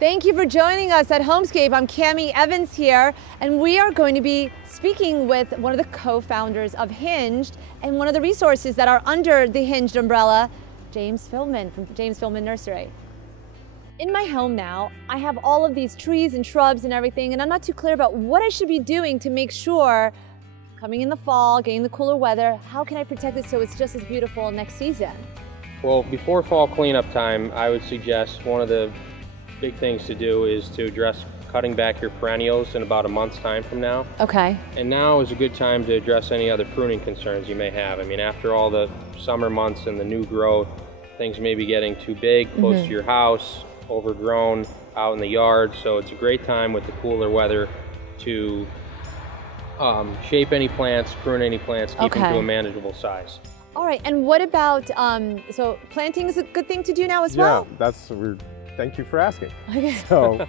Thank you for joining us at Homescape. I'm Cami Evans here, and we are going to be speaking with one of the co-founders of Hinged and one of the resources that are under the Hinged umbrella, James Fillman from James Fillman Nursery. In my home now, I have all of these trees and shrubs and everything, and I'm not too clear about what I should be doing to make sure, coming in the fall, getting the cooler weather, how can I protect it so it's just as beautiful next season? Well, before fall cleanup time, I would suggest one of the big things to do is to address cutting back your perennials in about a month's time from now. Okay. And now is a good time to address any other pruning concerns you may have. I mean, after all the summer months and the new growth, things may be getting too big, close to your house, overgrown out in the yard. So it's a great time with the cooler weather to shape any plants, prune any plants, keep them to a manageable size. All right, and what about, so planting is a good thing to do now as well? Yeah, thank you for asking. Okay. So,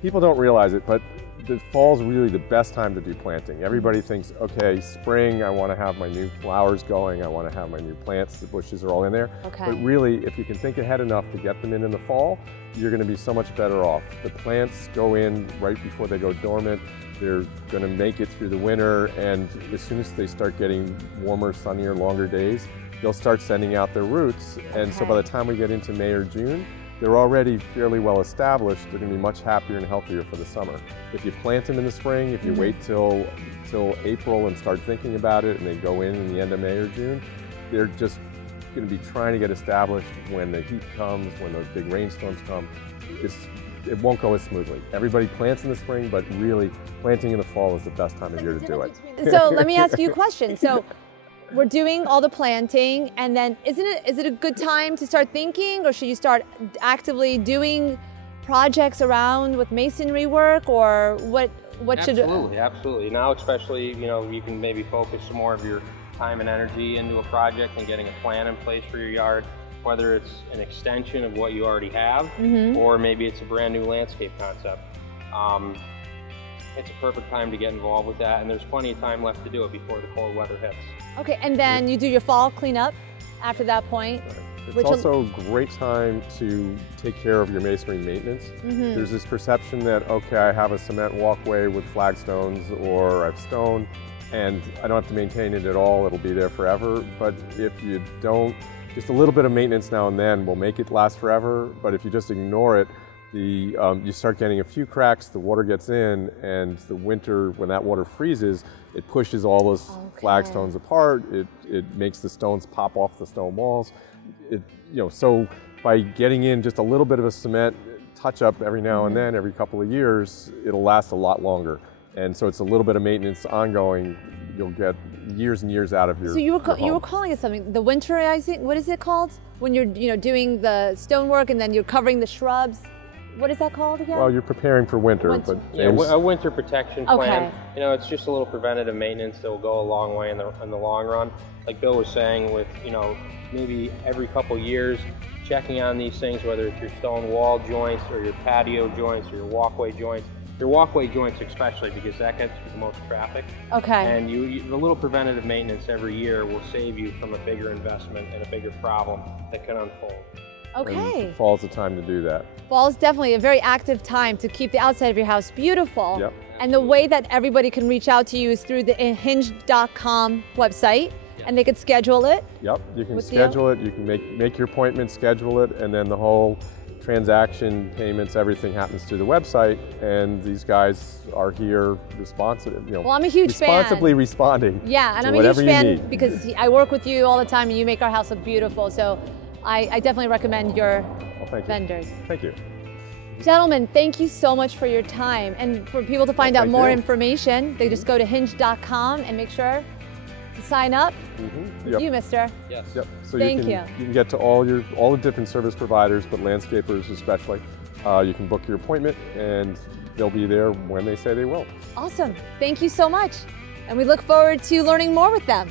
people don't realize it, but the fall's really the best time to do planting. Everybody thinks, okay, spring, I want to have my new flowers going, I want to have my new plants, the bushes are all in there. Okay. But really, if you can think ahead enough to get them in the fall, you're going to be so much better off. The plants go in right before they go dormant. They're going to make it through the winter, and as soon as they start getting warmer, sunnier, longer days, they'll start sending out their roots. And so by the time we get into May or June, they're already fairly well established. They're going to be much happier and healthier for the summer. If you plant them in the spring, if you wait till April and start thinking about it, and they go in the end of May or June, they're just going to be trying to get established when the heat comes, when those big rainstorms come. It won't go as smoothly. Everybody plants in the spring, but really planting in the fall is the best time of year to do it. So let me ask you a question. So we're doing all the planting, and then is it a good time to start thinking, or should you start actively doing projects around with masonry work, or what should? Absolutely. Now especially, you can maybe focus some more of your time and energy into a project and getting a plan in place for your yard, whether it's an extension of what you already have, or maybe it's a brand new landscape concept. It's a perfect time to get involved with that, and there's plenty of time left to do it before the cold weather hits. Okay, and then you do your fall cleanup after that point. It's also a great time to take care of your masonry maintenance. There's this perception that, okay, I have a cement walkway with flagstones, or I have stone, and I don't have to maintain it at all, it'll be there forever. But if you don't, just a little bit of maintenance now and then will make it last forever, but if you just ignore it, you start getting a few cracks, the water gets in, and the winter, when that water freezes, it pushes all those flagstones apart, it makes the stones pop off the stone walls. So by getting in just a little bit of a cement touch-up every now and then, every couple of years, it'll last a lot longer. And so it's a little bit of maintenance ongoing. You'll get years and years out of your you were calling it something, the winterizing, what is it called? When you're doing the stonework and then you're covering the shrubs. What is that called again? Well, you're preparing for winter. But a winter protection plan. It's just a little preventative maintenance that will go a long way in the long run. Like Bill was saying, with maybe every couple years, checking on these things, whether it's your stone wall joints or your patio joints or your walkway joints. Your walkway joints especially, because that gets the most traffic. Okay. And the little preventative maintenance every year will save you from a bigger investment and a bigger problem that can unfold. Okay. And fall's the time to do that. Fall is definitely a very active time to keep the outside of your house beautiful. Yep. And the way that everybody can reach out to you is through the hinged.com website, and they could schedule it. Yep, you can schedule it, you can make your appointment, schedule it, and then the whole transaction, payments, everything happens through the website, and these guys are here responsive, well, I'm a huge responsibly fan. responding. Yeah, and I'm a huge fan because I work with you all the time and you make our house look beautiful, so I definitely recommend your vendors. Thank you. Gentlemen, thank you so much for your time, and for people to find out more information, they just go to hinged.com and make sure to sign up with you, mister. Yes. Yep. So Thank you can get to all the different service providers, but landscapers especially. You can book your appointment, and they'll be there when they say they will. Awesome. Thank you so much. And we look forward to learning more with them.